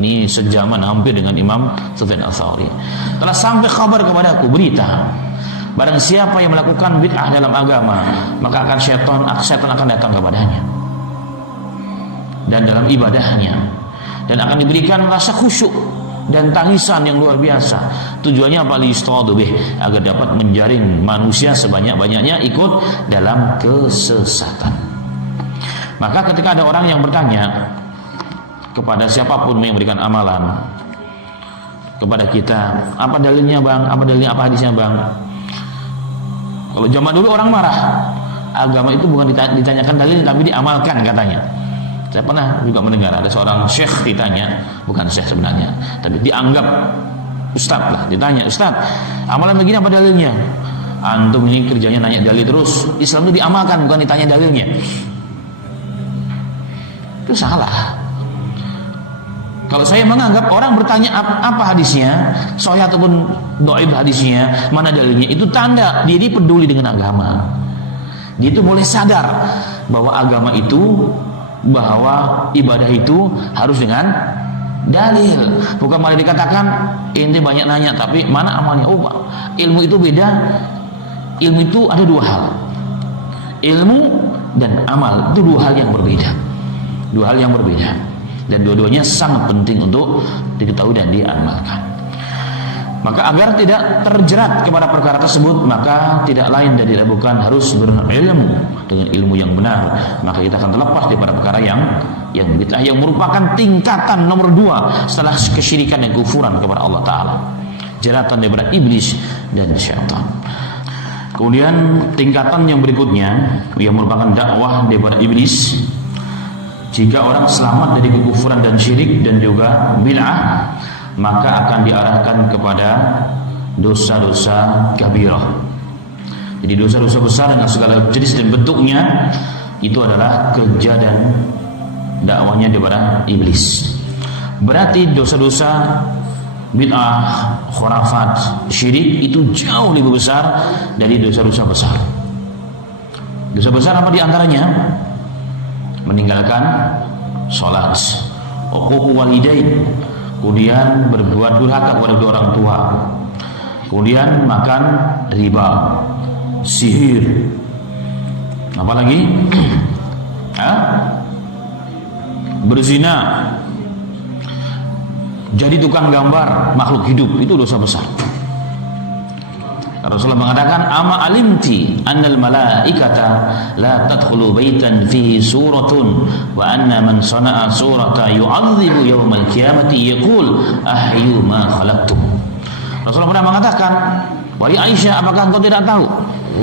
ini sejaman hampir dengan Imam Sufyan Ats-Tsauri, telah sampai kabar kepadaku, berita, barang siapa yang melakukan bid'ah dalam agama, maka akan syaitan akan datang kepadanya dan dalam ibadahnya, dan akan diberikan rasa khusyuk dan tangisan yang luar biasa. Tujuannya apa? Liyustadu bih, agar dapat menjaring manusia sebanyak-banyaknya ikut dalam kesesatan. Maka ketika ada orang yang bertanya kepada siapapun yang memberikan amalan kepada kita, apa dalilnya bang? Apa dalilnya, apa hadisnya bang? Kalau zaman dulu orang marah, agama itu bukan ditanyakan dalilnya tapi diamalkan katanya. Saya pernah juga mendengar ada seorang syekh ditanya, bukan syekh sebenarnya, tapi dianggap ustadz lah, ditanya, ustadz, amalan begini apa dalilnya? Antum ini kerjanya nanya dalil terus. Islam itu diamalkan, bukan ditanya dalilnya. Itu salah. Kalau saya menganggap orang bertanya apa hadisnya, sahih ataupun dhaif hadisnya, mana dalilnya, itu tanda dia peduli dengan agama. Dia itu mulai sadar bahwa agama itu, bahwa ibadah itu harus dengan dalil, bukan malah dikatakan ente banyak nanya tapi mana amalnya. Oh, ilmu itu beda. Ilmu itu ada dua hal, ilmu dan amal itu dua hal yang berbeda, dan dua-duanya sangat penting untuk diketahui dan diamalkan. Maka agar tidak terjerat kepada perkara tersebut, maka tidak lain dan tidak bukan harus berilmu dengan ilmu yang benar. Maka kita akan terlepas daripada perkara yang bid'ah, yang merupakan tingkatan nomor 2 setelah kesyirikan dan kufuran kepada Allah Ta'ala, jeratan daripada iblis dan syaitan. Kemudian tingkatan yang berikutnya yang merupakan dakwah daripada iblis, jika orang selamat dari kekufuran dan syirik dan juga bid'ah, maka akan diarahkan kepada dosa-dosa kabirah. Jadi dosa-dosa besar dengan segala jenis dan bentuknya, itu adalah kerja dan dakwahnya daripada iblis. Berarti dosa-dosa bid'ah, khurafat, syirik itu jauh lebih besar dari dosa-dosa besar. Dosa besar apa diantaranya? Meninggalkan sholat, uquq walidain, kemudian berbuat durhaka kepada kedua orang tua, kemudian makan riba, sihir, apalagi berzina, jadi tukang gambar makhluk hidup, itu dosa besar. Rasulullah mengatakan, ama alimti annal malaikata la tadkhulu baitan fihi suratun wa anna man sana'a surata yu'adzibu yawmal qiyamati yaqul ahyu ma khalaqtum. Rasulullah pernah mengatakan, wahai Aisyah, apakah engkau tidak tahu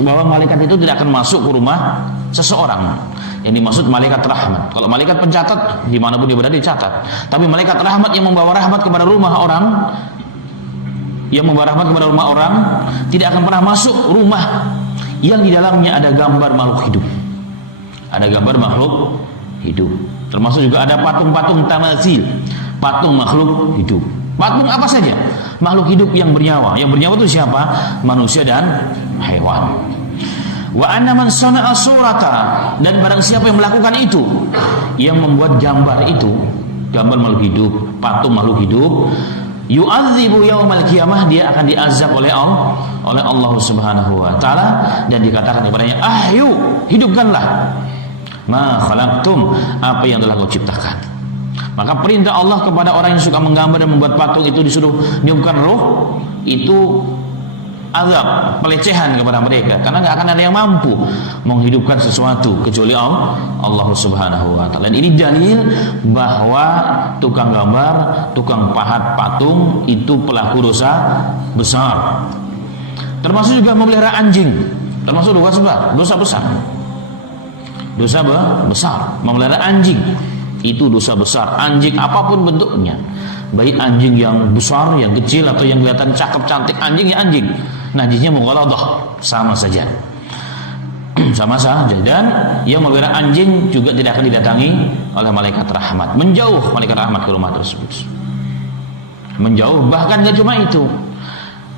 bahwa malaikat itu tidak akan masuk ke rumah seseorang? Yang dimaksud malaikat rahmat. Kalau malaikat pencatat, dimanapun dia berada dicatat. Tapi malaikat rahmat yang membawa rahmat kepada rumah orang, tidak akan pernah masuk rumah yang di dalamnya ada gambar makhluk hidup. Ada gambar makhluk hidup. Termasuk juga ada patung-patung tamazil, patung makhluk hidup. Patung apa saja, makhluk hidup yang bernyawa. Yang bernyawa itu siapa? Manusia dan hewan. Wa anna man sana'a surata, dan barang siapa yang melakukan itu, yang membuat gambar itu, gambar makhluk hidup, patung makhluk hidup, yu'adzibu yaumal qiyamah, dia akan diazab oleh Allah Subhanahu wa taala, dan dikatakan kepadanya, ahyu, hidupkanlah ma khalaqtum, apa yang telah kau ciptakan. Maka perintah Allah kepada orang yang suka menggambar dan membuat patung itu disuruh niupkan roh, itu azab, pelecehan kepada mereka, karena nggak akan ada yang mampu menghidupkan sesuatu kecuali Allah Subhanahu wa taala. Dan ini dalil bahwa tukang gambar, tukang pahat patung itu pelaku dosa besar. Termasuk juga memelihara anjing, termasuk dosa besar. Dosa besar, memelihara anjing itu dosa besar. Anjing apapun bentuknya, baik anjing yang besar, yang kecil, atau yang kelihatan cakep cantik, anjing ya anjing. Najisnya mughaladah, sama saja. Sama saja. Dan yang memelihara anjing juga tidak akan didatangi oleh malaikat rahmat. Menjauh malaikat rahmat ke rumah tersebut. Menjauh. Bahkan gak cuma itu,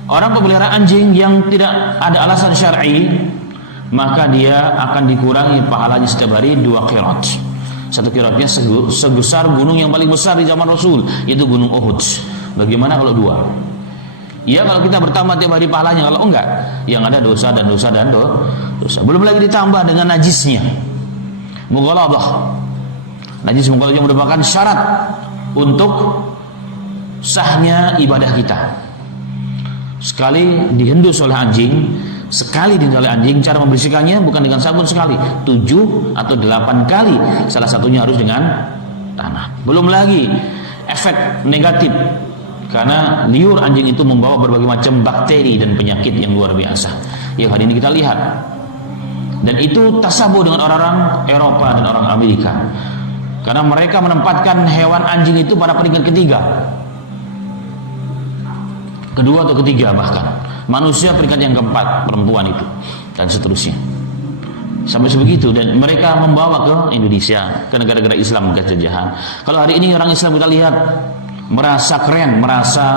orang pemelihara anjing yang tidak ada alasan syar'i, maka dia akan dikurangi pahalanya setiap hari 2 qirat. Satu qiratnya sebesar gunung yang paling besar di zaman Rasul, yaitu gunung Uhud. Bagaimana kalau 2? Ya, kalau kita bertambah tiap hari pahalanya. Kalau enggak, yang ada dosa dan dosa dan dosa. Belum lagi ditambah dengan najisnya, mughaladah. Najis mughaladah yang merupakan syarat untuk sahnya ibadah kita. Sekali dihendus oleh anjing, sekali dihendus oleh anjing, cara membersihkannya bukan dengan sabun sekali, 7 atau 8 kali. Salah satunya harus dengan tanah. Belum lagi efek negatif, karena liur anjing itu membawa berbagai macam bakteri dan penyakit yang luar biasa yang hari ini kita lihat. Dan itu tasabuh dengan orang-orang Eropa dan orang Amerika, karena mereka menempatkan hewan anjing itu pada peringkat kedua atau ketiga, bahkan manusia peringkat yang keempat, perempuan itu, dan seterusnya sampai sebegitu. Dan mereka membawa ke Indonesia, ke negara-negara Islam kejajahan. Kalau hari ini orang Islam kita lihat merasa keren, merasa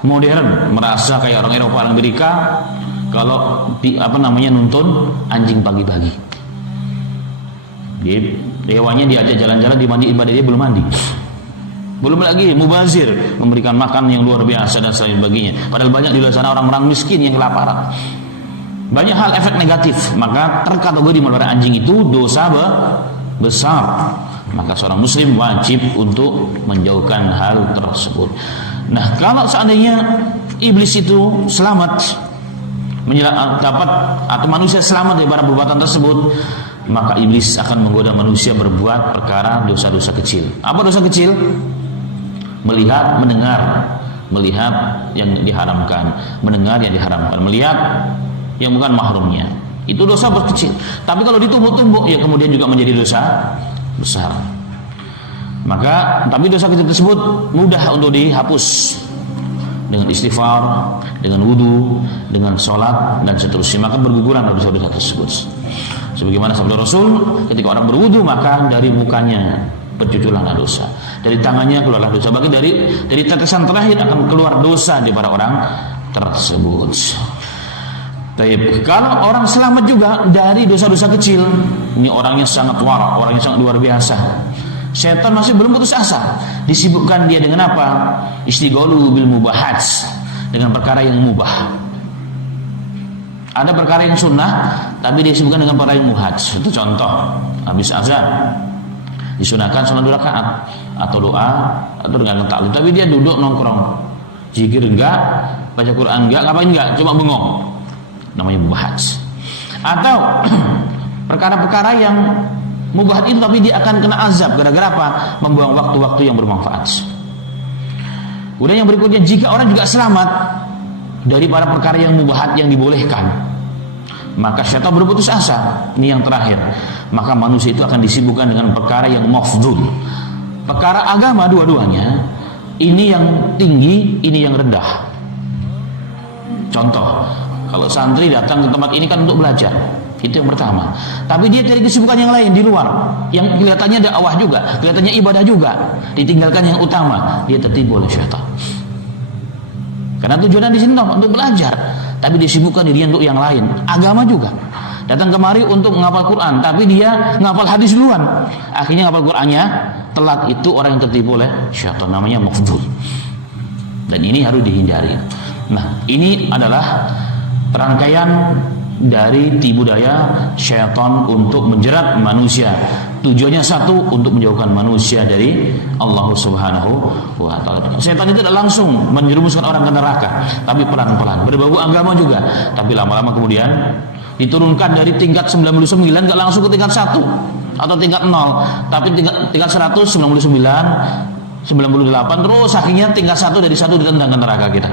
modern, merasa kayak orang Eropa, orang Amerika, kalau nuntun anjing pagi-pagi. Hewannya diajak jalan-jalan, dimandiin, pada dia belum mandi. Belum lagi mubazir, memberikan makan yang luar biasa dan sebagainya. Padahal banyak di luar sana orang-orang miskin yang kelaparan. Banyak hal efek negatif. Maka terkategori memelihara anjing itu dosa besar. Maka seorang muslim wajib untuk menjauhkan hal tersebut. Nah, kalau seandainya iblis itu selamat, dapat, atau manusia selamat dari perbuatan tersebut, maka iblis akan menggoda manusia berbuat perkara dosa-dosa kecil. Apa dosa kecil? Melihat, mendengar, melihat yang diharamkan, mendengar yang diharamkan, melihat yang bukan mahramnya. Itu dosa kecil. Tapi kalau ditumbuk-tumbuk, ya kemudian juga menjadi dosa besar. Maka tapi dosa kecil tersebut mudah untuk dihapus dengan istighfar, dengan wudu, dengan sholat dan seterusnya. Maka berguguran dosa-dosa tersebut. Sebagaimana sabda Rasul, ketika orang berwudu, maka dari mukanya bercucuranlah dosa, dari tangannya keluarlah dosa, bahkan dari tetesan terakhir akan keluar dosa di para orang tersebut. Taib. Kalau orang selamat juga dari dosa-dosa kecil, ini orangnya sangat warak, orangnya sangat luar biasa. Setan masih belum putus asa, disibukkan dia dengan apa? Istighalu bil mubahat, dengan perkara yang mubah. Ada perkara yang sunnah, tapi dia disibukkan dengan perkara yang muhaj. Itu contoh, habis azan disunahkan sholat 2 rakaat atau doa atau dengan taklim, tapi dia duduk nongkrong, zikir enggak, baca Quran enggak, ngapain enggak, cuma bengong, namanya mubahat. Atau perkara-perkara yang mubahat itu tapi dia akan kena azab gara-gara apa? Membuang waktu-waktu yang bermanfaat. Kemudian yang berikutnya, jika orang juga selamat dari para perkara yang mubahat yang dibolehkan, maka syaitan berputus asa. Ini yang terakhir, maka manusia itu akan disibukkan dengan perkara yang mafdhul. Perkara agama dua-duanya, ini yang tinggi, ini yang rendah. Contoh, kalau santri datang ke tempat ini kan untuk belajar, itu yang pertama. Tapi dia cari kesibukan yang lain di luar, yang kelihatannya dakwah juga, kelihatannya ibadah juga, ditinggalkan yang utama, dia tertipu oleh syaitan. Karena tujuan di sini untuk belajar, tapi disibukkan diri untuk yang lain. Agama juga, datang kemari untuk menghafal Quran, tapi dia menghafal hadis duluan. Akhirnya menghafal Qurannya telat. Itu orang yang tertipu oleh syaitan, namanya mafdhul. Dan ini harus dihindari. Nah, ini adalah rangkaian dari tipu daya syaitan untuk menjerat manusia tujuannya satu, untuk menjauhkan manusia dari Allah Subhanahu wa taala. Setan itu tidak langsung menjerumuskan orang ke neraka, tapi pelan-pelan, berbau agama juga, tapi lama-lama kemudian diturunkan dari tingkat 99 enggak langsung ke tingkat 1 atau tingkat 0, tapi tingkat 199, 98, terus akhirnya tingkat 1 dari 1 ditendang ke neraka kita.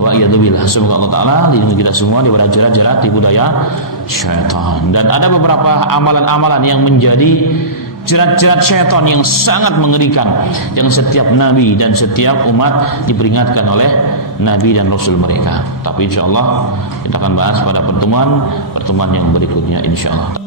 Wa iyadzubillah. Semoga Allah Ta'ala lindungi kita semua daripada jerat-jerat tipu daya syaitan. Dan ada beberapa amalan-amalan yang menjadi jerat-jerat syaitan yang sangat mengerikan, yang setiap nabi dan setiap umat diperingatkan oleh nabi dan rasul mereka. Tapi insya Allah kita akan bahas pada pertemuan yang berikutnya insya Allah.